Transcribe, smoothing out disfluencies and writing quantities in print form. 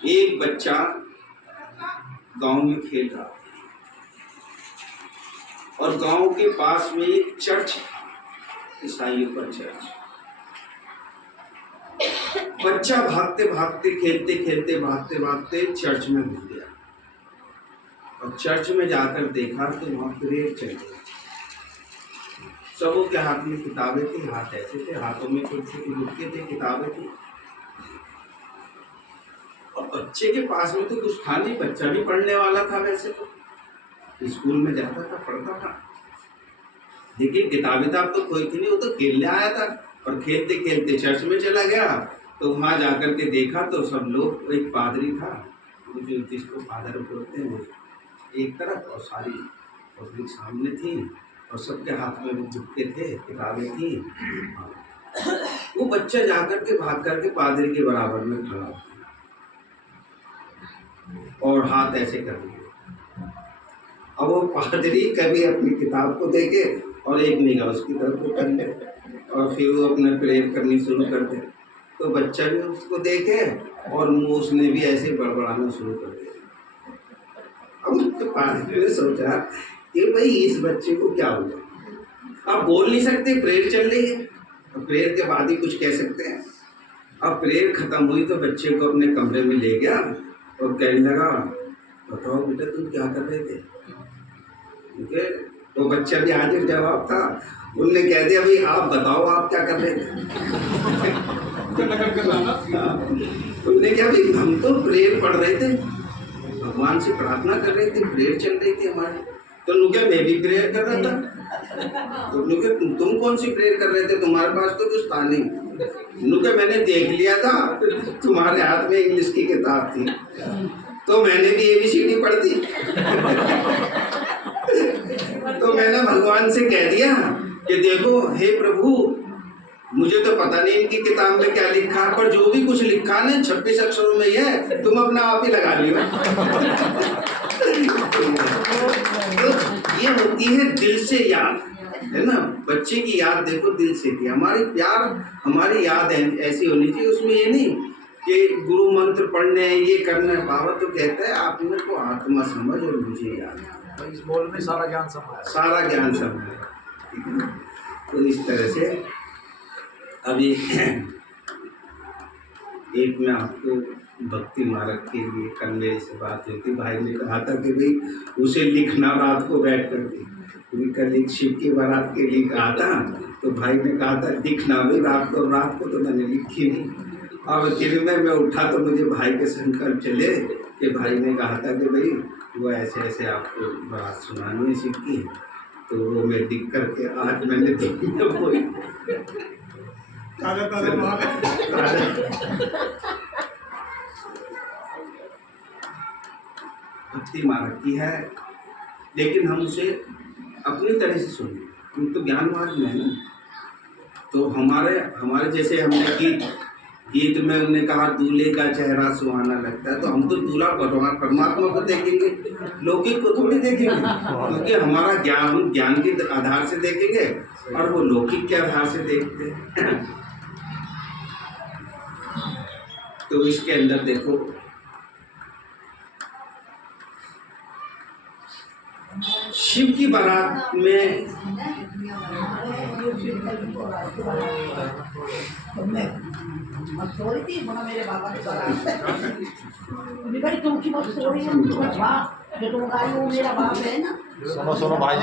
एक बच्चा गांव में खेल रहा और गांव के पास में एक चर्च था, ईसाइयों का चर्च। बच्चा भागते भागते खेलते खेलते भागते भागते चर्च में घुस गया और चर्च में जाकर देखा तो वहां प्रेयर चल रही। सबों के हाथ में किताबें थी, हाथ ऐसे थे, हाथों में छोटे छोटे गुटके थे, किताबें थी। और बच्चे के पास में तो कुछ था नहीं, बच्चा भी पढ़ने वाला था, वैसे तो स्कूल में जाता था, पढ़ता था, लेकिन किताबें तो कोई थी नहीं, वो तो खेलने आया था। और खेलते खेलते चर्च में चला गया तो वहां जाकर के देखा तो सब लोग, एक पादरी था, जो जिसको फादर बोलते हैं, वो एक तरफ और सारी पब्लिक सामने थी और सबके हाथ में गुटके थे, किताबें थी। वो बच्चा जाकर के भाग करके पादरी के बराबर में खड़ा हो और हाथ ऐसे कर दिए। अब वो पादरी कभी अपनी किताब को देखे और एक निगाह उसकी तरफ को कर ले और फिर वो अपना प्रेयर करनी शुरू कर दे, तो बच्चा भी उसको देखे और मुंह उसने भी ऐसे बड़बड़ाना शुरू कर दिया। अब तो पादरी ने सोचा कि भाई इस बच्चे को क्या हुआ, आप बोल नहीं सकते, प्रेयर चल रही है, तो प्रेयर के बाद ही कुछ कह सकते हैं। अब प्रेयर खत्म हुई तो बच्चे को अपने कमरे में ले गया और कहने लगा, बताओ बेटा तुम क्या कर रहे थे? ठीक है, तो बच्चा भी हाजिर जवाब था। उनने कह दिया, भाई आप बताओ आप क्या कर रहे थे? उनने क्या, भाई हम तो प्रेयर पढ़ रहे थे, भगवान से प्रार्थना कर रहे थे, प्रेयर चल रही थी हमारी। तो नुके मैं भी प्रेयर कर रहा था। तो नुके तुम कौन सी प्रेयर कर रहे थे, तुम्हारे पास तो कुछ था नहीं। नुके मैंने देख लिया था तुम्हारे हाथ में इंग्लिश की किताब थी, तो मैंने भी ABCD पढ़ दी। तो मैंने भगवान से कह दिया कि देखो हे प्रभु, मुझे तो पता नहीं इनकी किताब में क्या लिखा है, पर जो भी कुछ लिखा ना 26 अक्षरों में है, तुम अपना आप ही लगा लियो। तो ये होती है दिल से याद, है ना। बच्चे की याद देखो दिल से की, हमारी याद ऐसी होनी चाहिए, उसमें ये नहीं कि गुरु मंत्र पढ़ने ये करना है। बाबा तो कहता है आप मेरे को आत्मा समझ और मुझे याद, इस बोल में सारा ज्ञान समाया, सारा ज्ञान समाया। तो इस तरह से अभी एक मैं आपको भक्ति मार्ग के लिए, कल मेरे से बात हुई थी, भाई ने कहा था कि भाई उसे लिखना रात को बैठ कर के, क्योंकि कल एक शिव की बारात के लिए कहा था, तो भाई ने कहा था लिखना भाई रात को तो मैंने लिखी नहीं। अब दिन में मैं उठा तो मुझे भाई के संकल्प चले कि भाई ने कहा था कि भाई वो ऐसे ऐसे आपको बात सुनानी है शिव की, तो वो मैं लिख करके आज मैंने भक्ति मार्ग की है, लेकिन हम उसे अपनी तरह से सुने, हम तो ज्ञान मार्ग में है ना। तो हमारे जैसे हमने गीत में उन्होंने कहा दूल्हे का चेहरा सुहाना लगता है, तो हम तो दूल्हा परमात्मा को देखेंगे, लौकिक को थोड़ी देखेंगे, क्योंकि हमारा ज्ञान के आधार से देखेंगे और वो लौकिक के आधार से देखते हैं। तो इसके अंदर देखो शिव की बारात में मेरे बाबा की बारात, तुम की मत मेरा बाप है ना। सुनो भाई।